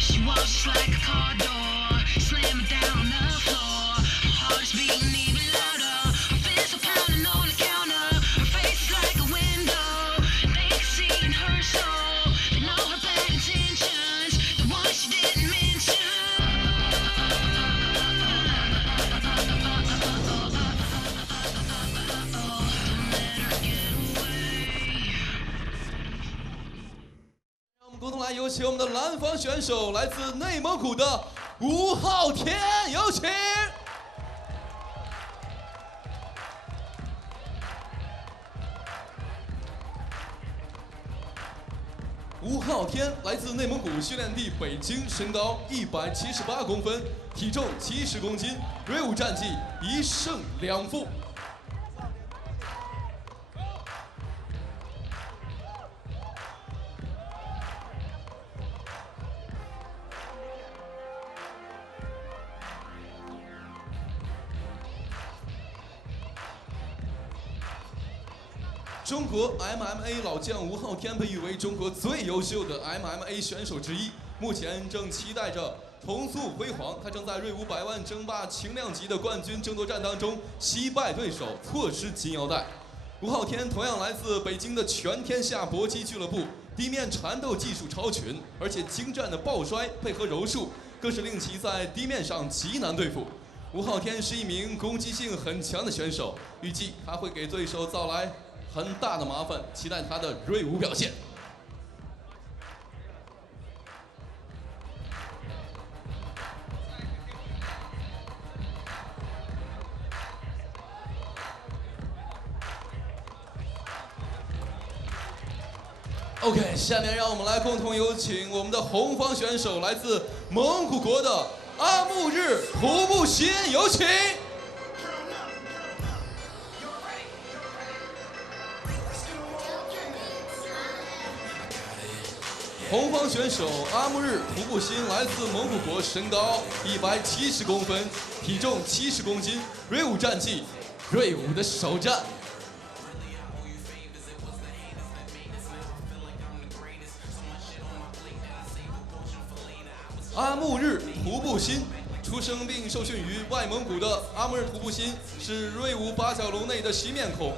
She walks like a car door, slamming down on the floor. Her heart's beating even louder. Her fists are pounding on the counter. Her face is like a window. They can see in her soul. They know her bad intentions, the ones she didn't mention. 共同来有请我们的蓝方选手，来自内蒙古的吴昊天，有请。吴昊天来自内蒙古训练地北京，身高178公分，体重70公斤，锐舞战绩1胜2负。 中国 MMA 老将吴昊天被誉为中国最优秀的 MMA 选手之一，目前正期待着重塑辉煌。他正在锐舞百万争霸轻量级的冠军争夺战当中惜败对手，错失金腰带。吴昊天同样来自北京的全天下搏击俱乐部，地面缠斗技术超群，而且精湛的抱摔配合柔术，更是令其在地面上极难对付。吴昊天是一名攻击性很强的选手，预计他会给对手造来 很大的麻烦，期待他的锐舞表现。OK， 下面让我们来共同有请我们的红方选手，来自蒙古国的阿木日图布辛，有请。 红方选手阿木日图布辛来自蒙古国，身高170公分，体重70公斤，锐舞战绩，锐舞的首战。阿木日图布辛，出生并受训于外蒙古的阿木日图布辛是锐舞八角笼内的新面孔。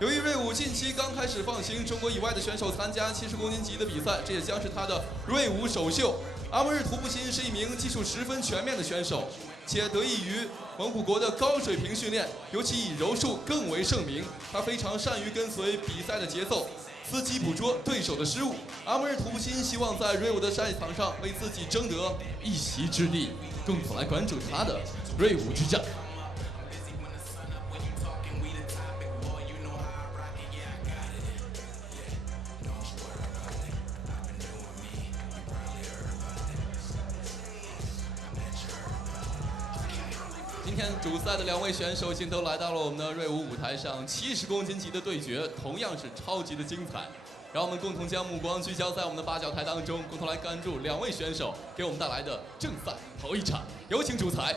由于锐舞近期刚开始放行中国以外的选手参加70公斤级的比赛，这也将是他的锐舞首秀。阿木日图布辛是一名技术十分全面的选手，且得益于蒙古国的高水平训练，尤其以柔术更为盛名。他非常善于跟随比赛的节奏，伺机捕捉对手的失误。阿木日图布辛希望在锐舞的赛场上为自己争得一席之地。共同来关注他的锐舞之战。 今天主赛的2位选手已经都来到了我们的锐舞舞台上，70公斤级的对决同样是超级的精彩。让我们共同将目光聚焦在我们的八角台当中，共同来关注2位选手给我们带来的正赛头一场。有请主裁。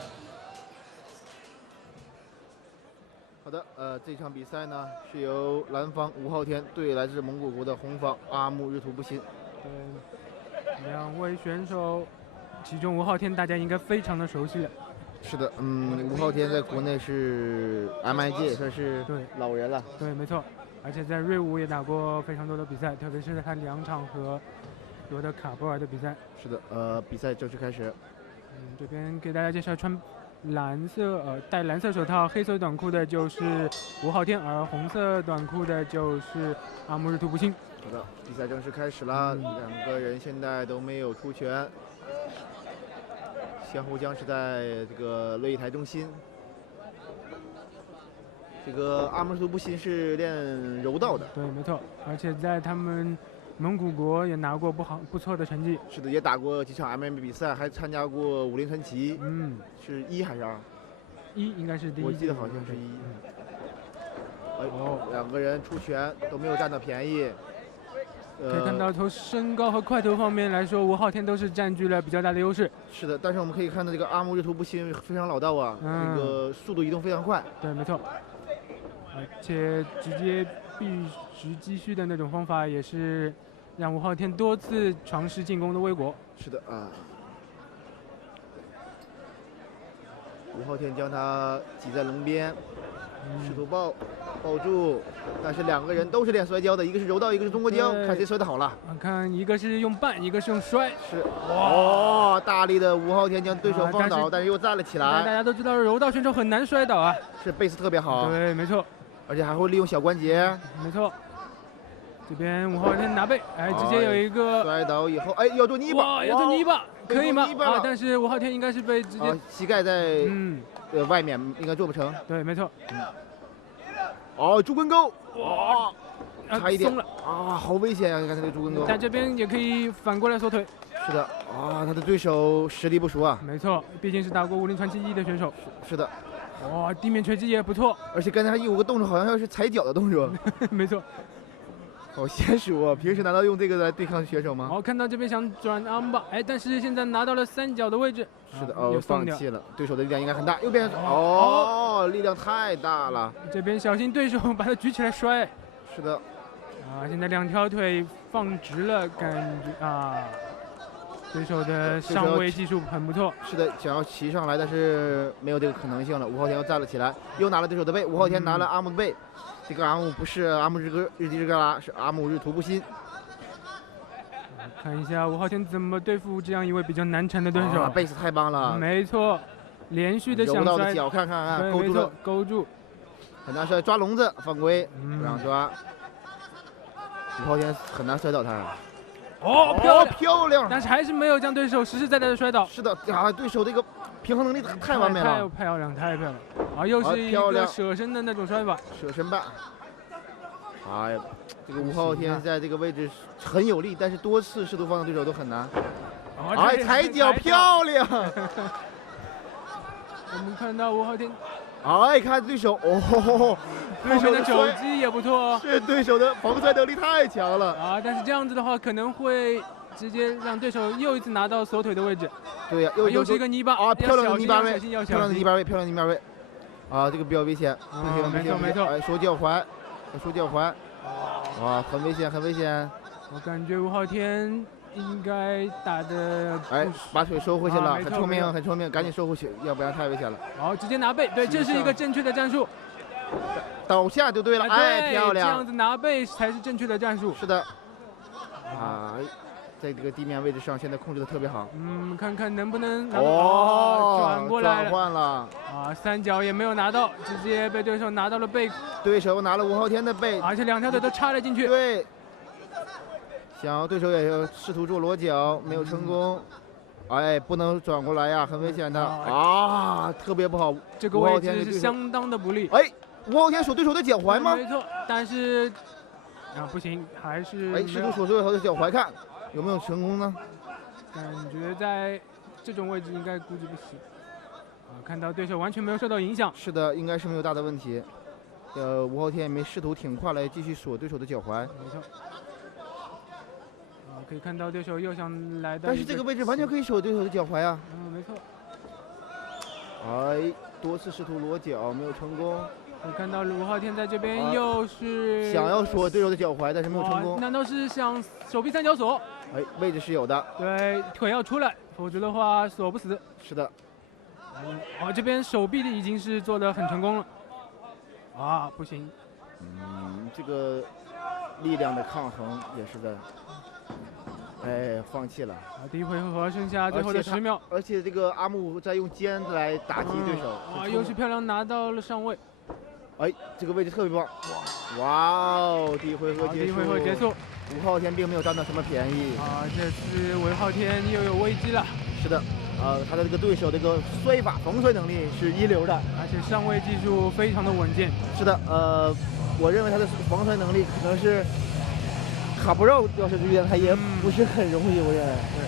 好的，这场比赛呢是由蓝方吴昊天对来自蒙古国的红方阿木日图布辛。对，2位选手，其中吴昊天大家应该非常的熟悉了。 是的，吴昊天在国内是 MMA 界算是老人了。对，没错，而且在锐舞也打过非常多的比赛，特别是他2场和夺得卡波尔的比赛。是的，比赛正式开始。这边给大家介绍穿戴蓝色手套、黑色短裤的就是吴昊天，而红色短裤的就是阿木日图布辛。好的，比赛正式开始了，2个人现在都没有出拳。 相互僵持在这个擂台中心。这个阿木日图布辛是练柔道的，对，没错，而且在他们蒙古国也拿过不错的成绩。是的，也打过几场 MMA 比赛，还参加过武林传奇。是1还是2？1，应该是第1。我记得好像是1。2个人出拳都没有占到便宜。 可以看到，从身高和块头方面来说，吴昊天都是占据了比较大的优势。是的，但是我们可以看到这个阿木日图布辛非常老道啊，这个速度移动非常快。对，没错。而且直接必直击虚的那种方法，也是让吴昊天多次尝试进攻的未果。是的啊，吴昊天将他挤在笼边，试图抱住，但是两个人都是练摔跤的，一个是柔道，一个是中国跤，对看谁摔得好了。看一个是用绊，一个是用摔。是哇，大力的吴昊天将对手放倒，但是又站了起大来。家都知道柔道选手很难摔倒啊。是贝斯特别好，对，没错，而且还会利用小关节。没错。这边吴昊天拿背，哎，直接有一个摔倒以后，哎，要做泥巴，哇，要做泥巴，可以吗？泥巴了但是吴昊天应该是被直接膝盖在外面，应该做不成。对，没错。猪跟钩，哇，差一点松了啊，好危险啊！刚才那个猪跟钩。在这边也可以反过来锁腿。是的，他的对手实力不俗啊。没错，毕竟是打过武林传奇1的选手。是的。哇，地面锤击也不错。而且刚才还有个动作，好像是踩脚的动作。没错。好娴熟啊！平时难道用这个来对抗选手吗？看到这边想转arm bar，哎，但是现在拿到了3角的位置。是的，放弃了。对手的力量应该很大。右边，力量太大了。这边小心对手把他举起来摔。是的。现在2条腿放直了，感觉对手的上位技术很不错。是的，想要骑上来，但是没有这个可能性了。吴昊天又站了起来，又拿了对手的背。吴昊天拿了阿木的背。这个阿木不是阿木日迪日格拉，是阿木日图布辛。看一下吴昊天怎么对付这样一位比较难缠的对手。贝斯太棒了。没错，连续的想摔。柔道的脚看，勾住了，勾住。很难摔，抓笼子犯规，不让抓。吴昊天很难摔倒他。漂亮！但是还是没有将对手实实在在的摔倒。是的，对手这个平衡能力太完美了，太漂亮。又是一个舍身的那种摔法，舍身绊。哎呀，这个吴昊天在这个位置很有力，但是多次试图放倒对手都很难。踩脚漂亮！我们看到吴昊天，看对手，对手的肘击也不错，是对手的防摔能力太强了但是这样子的话可能会直接让对手又一次拿到锁腿的位置。对呀，又是一个泥巴漂亮的泥巴位，漂亮的泥巴位，这个比较危险，没错，收脚踝，很危险。我感觉吴昊天应该打的把腿收回去了，很聪明，赶紧收回去，要不然太危险了。直接拿背，对，这是一个正确的战术。倒下就对了，漂亮，这样子拿背才是正确的战术。是的，在这个地面位置上，现在控制的特别好。看看能不能转过来了，转换了3角也没有拿到，直接被对手拿到了背。对手拿了吴昊天的背，而且2条腿都插了进去。对，对手也要试图做裸脚，没有成功。不能转过来呀，很危险的特别不好。这个位置是相当的不利。吴昊天锁对手的脚踝吗？没错，但是不行，还是试图锁对手的脚踝，看有没有成功呢？感觉在这种位置应该估计不行。看到对手完全没有受到影响。是的，应该是没有大的问题。吴昊天也没试图挺跨来继续锁对手的脚踝。没错。可以看到对手又想来到，但是这个位置完全可以锁对手的脚踝啊。没错。多次试图裸脚没有成功。可以看到吴昊天在这边又是想要锁对手的脚踝，但是没有成功。难道是想手臂3角锁？位置是有的。对，腿要出来，否则的话锁不死。是的。这边手臂已经是做得很成功了。不行。这个力量的抗衡也是在。放弃了。第一回合剩下最后的10秒，而且这个阿木在用肩来打击对手。又是漂亮拿到了上位。这个位置特别棒。第一回合结束。吴昊天并没有占到什么便宜。这次吴昊天又有危机了。是的。他的这个对手这个摔法防摔能力是一流的，而且上位技术非常的稳健。是的。我认为他的防摔能力可能是。卡布肉要是遇见他也不是很容易，我认为。对。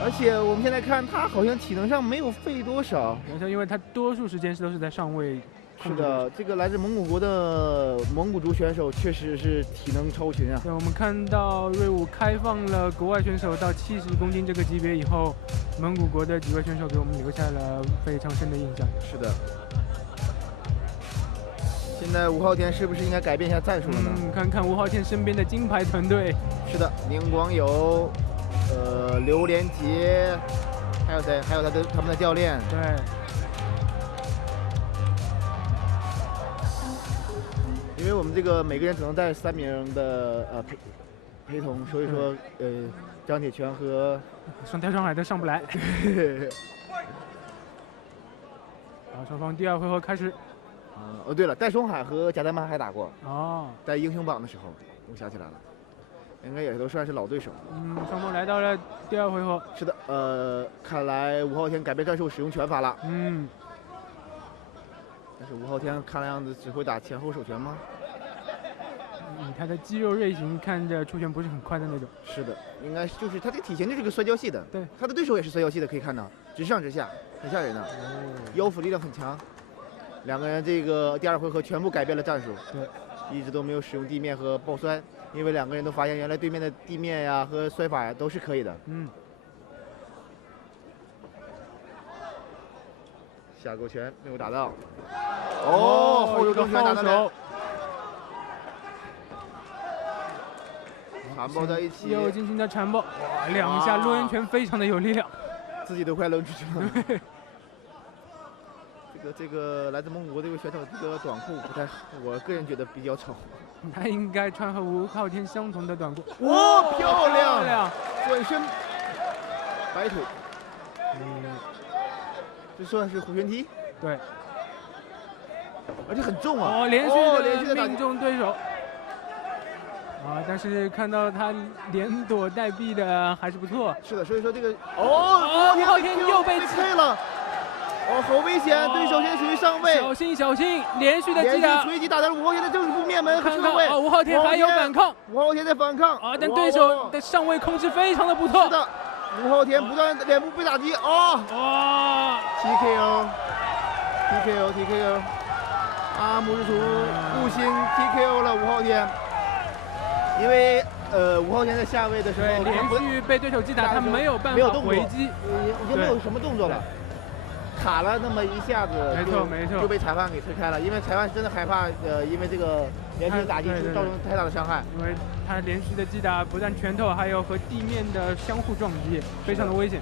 而且我们现在看他好像体能上没有费多少，因为他多数时间都是在上位。是的，这个来自蒙古国的蒙古族选手确实是体能超群啊。对，我们看到瑞武开放了国外选手到70公斤这个级别以后，蒙古国的几位选手给我们留下了非常深的印象。是的。现在吴昊天是不是应该改变一下战术了呢？看看吴昊天身边的金牌团队。是的，宁广友，刘连杰，还有谁？还有他们的教练。对，因为我们这个每个人只能带3名的陪同，所以说张铁拳和上跳上来的上不来。然后双方第2回合开始。对了，戴松海和贾丹曼还打过。哦，在英雄榜的时候，我想起来了，应该也都算是老对手。双方来到了第2回合。是的，看来吴昊天改变战术，使用拳法了。但是吴昊天看样子只会打前后手拳吗？以他的肌肉锐型，看着出拳不是很快的那种。是的，应该就是他这个体型就是个摔跤系的。对，他的对手也是摔跤系的，可以看到直上直下，很吓人的，腰腹力量很强。2个人这个第2回合全部改变了战术。对，一直都没有使用地面和抱摔，因为2个人都发现原来对面的地面呀和摔法呀都是可以的。下勾拳没有打到。后手中拳打到了。缠抱在一起，又进行的缠抱，哇，2下抡拳非常的有力量，自己都快抡出去了。这个来自蒙古这位选手，这个短裤不太，我个人觉得比较丑。他应该穿和吴昊天相同的短裤。漂亮！转身，摆腿。这算是回旋踢。对。而且很重啊！连续的命中对手。但是看到他连躲带避的还是不错。是的，所以说这个吴昊天又被推了。好危险！对手现在处于上位，小心！连续的击打，锤击打在了吴昊天的正部面门和上位。吴昊天还有反抗，吴昊天在反抗但对手的上位控制非常的不错。是的，吴昊天不断脸部被打击TKO，阿姆日图步心 TKO 了吴昊天，因为吴昊天在下位的时候连续被对手击打，他没有办法回击，已经没有什么动作了。卡了那么一下子，没错，就被裁判给推开了，因为裁判真的害怕，因为这个连续打击造成太大的伤害。因为他连续的击打，不但拳头，还有和地面的相互撞击，非常的危险。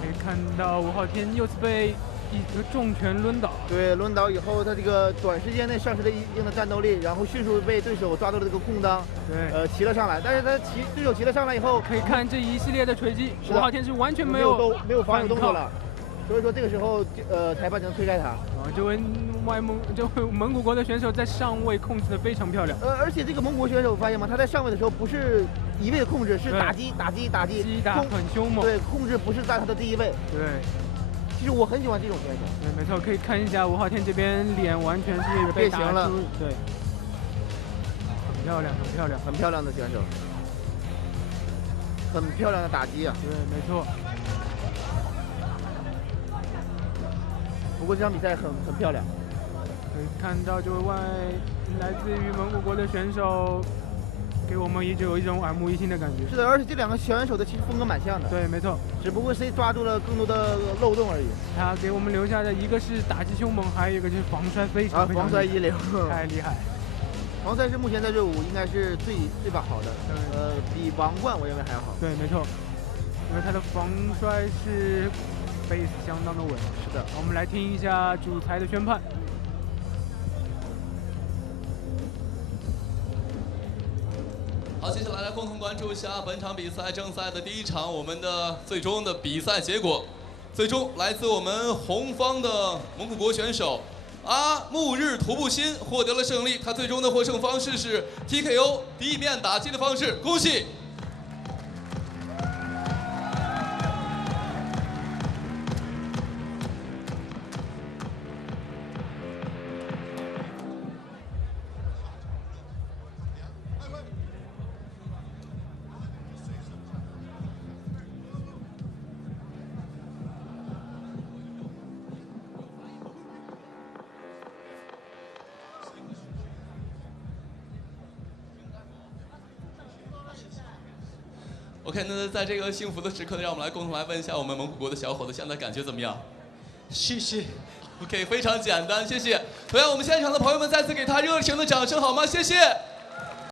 可以看到吴昊天又是被一个重拳抡倒。对，抡倒以后，他这个短时间内丧失了一定的战斗力，然后迅速被对手抓住了这个空当，骑了上来。但是他对手骑了上来以后，可以看这一系列的锤击，吴昊天是完全没有防守动作了。所以说这个时候，裁判只能推开他。这位蒙古国的选手在上位控制的非常漂亮。而且这个蒙古国选手发现吗？他在上位的时候不是一味的控制，是打击，击打很凶猛。对，控制不是在他的第一位。对。其实我很喜欢这种选手。对，没错，可以看一下吴昊天这边脸完全是被打出，对，很漂亮的选手，很漂亮的打击啊。对，没错。不过这场比赛很漂亮。可以看到，这位来自于蒙古国的选手，给我们一直有一种耳目一新的感觉。是的，而且这2个选手的其实风格蛮像的。对，没错。只不过谁抓住了更多的漏洞而已。他给我们留下的一个是打击凶猛，还有一个就是防摔非常防摔一流，太厉害。防摔是目前在热舞应该是最把好的，比王冠我认为还要好。对，没错，因为他的防摔是base相当的稳。是的，我们来听一下主裁的宣判。好，接下来共同关注一下本场比赛正赛的第1场，我们的最终的比赛结果。最终来自我们红方的蒙古国选手阿木日图布辛获得了胜利，他最终的获胜方式是 TKO 地面打击的方式，恭喜！OK， 那在这个幸福的时刻呢，让我们来共同来问一下我们蒙古国的小伙子，现在感觉怎么样？谢谢。OK， 非常简单，谢谢。同样，我们现场的朋友们再次给他热情的掌声好吗？谢谢。